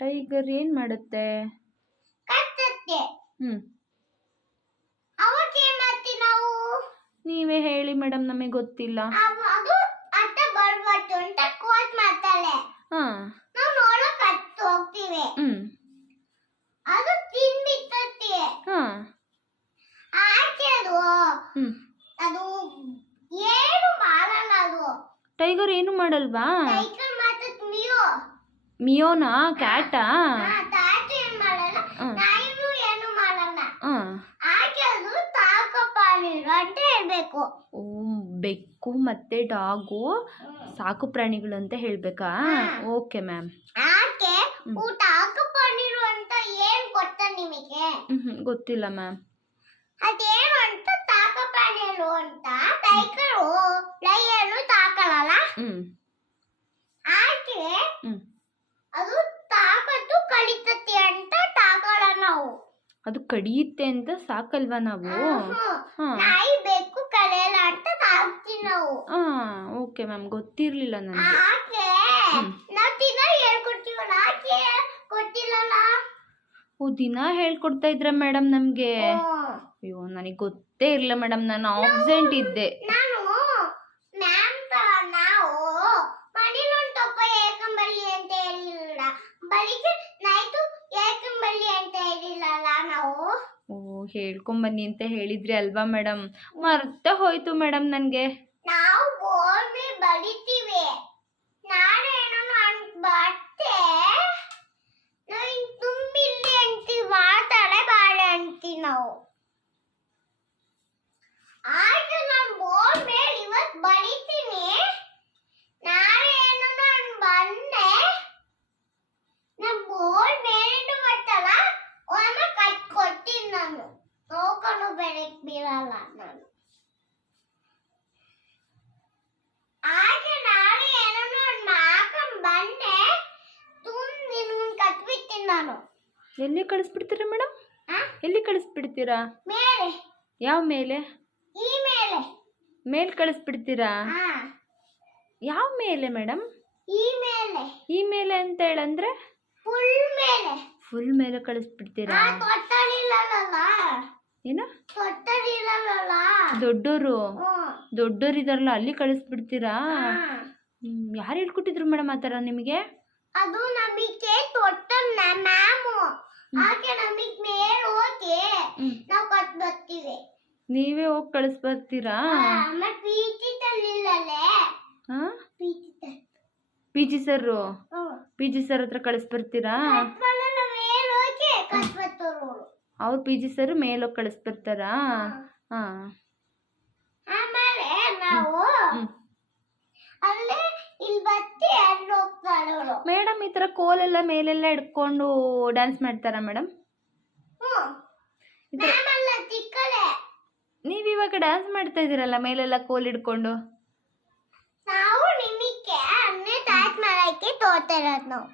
Tiger ಏನು ಮಾಡುತ್ತೆ? ಕಚ್ಚುತ್ತೆ. ಹ್ಞೂ ಅವಾಗ ಏನ್ ಮಾಡ್ತೀವಿ ನಾವು? ನೀವೇ ಹೇಳಿ ಮೇಡಮ್, ನಮಗೆ ಗೊತ್ತಿಲ್ಲ. ಅದು ಅತ್ತ ಬರ್ಬಾರ್ದು ಅಂತ ಕೋಟ್ ಮಾಡ್ತಾಳೆ. ಹಾಂ ನಾವು ನೋಡಕ್ ಹತ್ತು ಹೋಗ್ತೀವಿ. ಅದು ತಿನ್ಬಿಟ್ಟತಿ. ಹಾಂ ಆಕೆ ಅದು ಅದು ಏನು ಮಾಡಲ್ಲ. ಅದು ಟೈಗರ್ ಏನು ಮಾಡಲ್ವಾ? ಟೈಗರ್ ಮಾತತ್ ಮಿಯೋ. ಮಿಯೋನಾ? ಕ್ಯಾಟಾ? ತಾತ ಏನ್ ಮಾಡಲ್ಲ, ನಾಯಿನು ಏನು ಮಾಡಲ್ಲ. ಹಾಂ ಆಕೆ ಅದು ತಾಕಪ್ಪ ನೀರು ಅಂತ ಹೇಳ್ಬೇಕು. ಓ, ಬೆಕ್ಕು ಮತ್ತೆ ಡಾಗು ಸಾಕು ಪ್ರಾಣಿಗಳು ಅಂತ ಹೇಳ್ಬೇಕಾ? Okay ma'am. ಆಕೆ ಊಟ ಹಾಕಪ್ಪ ನೀರು ಅಂತ ಏನ್ ಕೊಡ್ತ ನಿಮಗೆ? ಗೊತ್ತಿಲ್ಲ ಮ್ಯಾಮ್. ಅದೇನು ಅಂತ ತಾಕಪ್ಪ ನೀರು ಅಂತ. ಟೈಗರು ಲೈಯನ್ನು ತಾಕಲ್ಲ. ಆಕೆ ಅದು ತಾಕತ್ತು ಕಡಿತತಿ ಅಂತ ತಾಕಲ್ಲ ನಾವು. ಅದು ಕಡಿಯುತ್ತೆ ಅಂತ ಸಾಕಲ್ವಾ ನಾವು? ನಾಯಿ ಬೇಕು ಕರೆಯಲ್ಲ ಅಂತ ತಾಕ್ತೀವಿ ನಾವು. ಓಕೆ ಮ್ಯಾಮ್, ಗೊತ್ತಿರ್ಲಿಲ್ಲ ನನಗೆ. ಆಕೆ ನಾವು ದಿನ ಹೇಳ್ಕೊಡ್ತೀವಲ್ಲ, ಆಕೆ ಗೊತ್ತಿಲ್ಲಲ್ಲ. ಓ, ದಿನ ಹೇಳ್ಕೊಡ್ತಾ ಇದ್ರ ಮೇಡಮ್ ನಮಗೆ? ಅಯ್ಯೋ, ನನಗೆ ಗೊತ್ತೇ ಇರಲಿಲ್ಲ ಮೇಡಮ್, ನಾನು ಆಬ್ಸೆಂಟ್ ಇದ್ದೆ. ನಾನು ಮ್ಯಾಮ್ ನಾವು ಮನೇಲೊಂದು ತಪ್ಪ ಏಕಂಬಳ್ಳಿ ಅಂತ ಹೇಳಿಲ್ಲ, ಬಳಿಕೆ ನೈಟು ಏಕಂಬಳ್ಳಿ ಅಂತ ಹೇಳಿಲ್ಲಲ್ಲ ನಾವು. ಓ, ಹೇಳ್ಕೊಂಬನ್ನಿ ಅಂತ ಹೇಳಿದ್ರಿ ಅಲ್ವಾ ಮೇಡಮ್? ಮರ್ತೆ ಹೋಯ್ತು ಮೇಡಮ್ ನನಗೆ. ನಾವು ಬೋರ್ಮಿ ಬಡಿತೀವಿ. ನಾನೇನೋ ಬಟ್ಟೆ ತುಂಬಿಲ್ಲಿ ಅಂತೀವಿ, ಮಾತಾಡೆ ಬಾಳೆ ಅಂತೀವಿ ನಾವು. ಆಗ ನಾನು ಬೋರ್ ಮೇಲೆ ಇವತ್ತು ಬಡಿತೀನಿ. ನಾನೇನೋ ನಾನು ಬಂದೆ, ನಾನು ಬೋರ್ ಮೇಲೆ ಬರ್ತಲ್ಲ ಒಮ್ಮೆ ಕೊಡ್ತೀನಿ. ನಾನು ನೋಡ್ಕೊಂಡು ಬೆಳಕ್ ಬೀರಲ್ಲ ನಾನು. ಆಗ ನಾನು ಏನೋ ಮಾಡ್ಕೊಂಡು ಬಂದೆ, ನಿನ್ನ ಕಟ್ಬಿಡ್ತೀನಿ ನಾನು. ಎಲ್ಲಿ ಕಳಿಸ್ಬಿಡ್ತೀರಾ ಮೇಡಮ್? ಎಲ್ಲಿ ಕಳಿಸ್ಬಿಡ್ತೀರಾ? ಮೇಲೆ. ಯಾವ ಮೇಲೆ? ಈ ಮೇಲೆ. ಮೇಲೆ ಕಳಿಸ್ಬಿಡ್ತೀರಾ? ಯಾವ ಮೇಲೆ ಮೇಡಮ್? ಈ ಮೇಲೆ. ಈ ಮೇಲೆ ಅಂತ ಹೇಳಂದ್ರೆ ಫುಲ್ ಮೇಲೆ. ಫುಲ್ ಮೇಲೆ ಕಳಿಸ್ಬಿಡ್ತೀರಾ? ತೊಟ್ಟಲಿಲ್ಲಲ್ಲ. ಏನು? ತೊಟ್ಟಲಿಲ್ಲಲ್ಲ. ದೊಡ್ಡೋರು ಇದಾರಲ್ಲ, ಅಲ್ಲಿ ಕಳಿಸ್ಬಿಡ್ತೀರಾ? ಯಾರು ಹೇಳ್ಕೊಟ್ಟಿದ್ರು ಮೇಡಮ್ ಆ ಥರ ನಿಮಗೆ? ಅದು ನಮಗೆ ತೊಟ್ಟಲ್ಲ ಮ್ಯಾಮು. ಆಕೆ ನಮಗೆ ಮೇಲೆ ಹೋಗಿ ನಾವು ಕಟ್ ಬರ್ತೀವಿ. ನೀವೇ ಹೋಗಿ ಕಳಿಸ್ಬರ್ತೀರಾ? ಪಿ ಜಿ ಸರ್ ಹತ್ರ ಕಳಿಸ್ಬರ್ತೀರಾ? ಅವ್ರು ಪಿ ಜಿ ಸರ್ ಮೇಲೋಗಿ ಕಳಿಸ್ಬರ್ತಾರಾ? ಆಮೇಲೆ ನಾವು ಅಲ್ಲೇ ಇಲ್ಲಿ ಬತ್ತಿ ಅಲ್ಲಿ ಹೋಗ್ತಾರೆ ಅವರು. ಮೇಡಮ್, ಈ ಥರ ಕೋಲೆಲ್ಲ ಮೇಲೆಲ್ಲ ಹಿಡ್ಕೊಂಡು ಡ್ಯಾನ್ಸ್ ಮಾಡ್ತಾರಾ ಮೇಡಮ್? ನೀವು ಇವಾಗ ಡ್ಯಾನ್ಸ್ ಮಾಡ್ತಾ ಇದ್ದೀರಲ್ಲ ಮೇಲೆಲ್ಲ ಕೋಲ್ ಹಿಡ್ಕೊಂಡು. ನಾವು ನಿಮಗೆ ಅನ್ನೇ ಡ್ಯಾನ್ಸ್ ಮಾಡಕ್ಕೆ ತೋರ್ತಾ ಇರೋದು ನಾವು.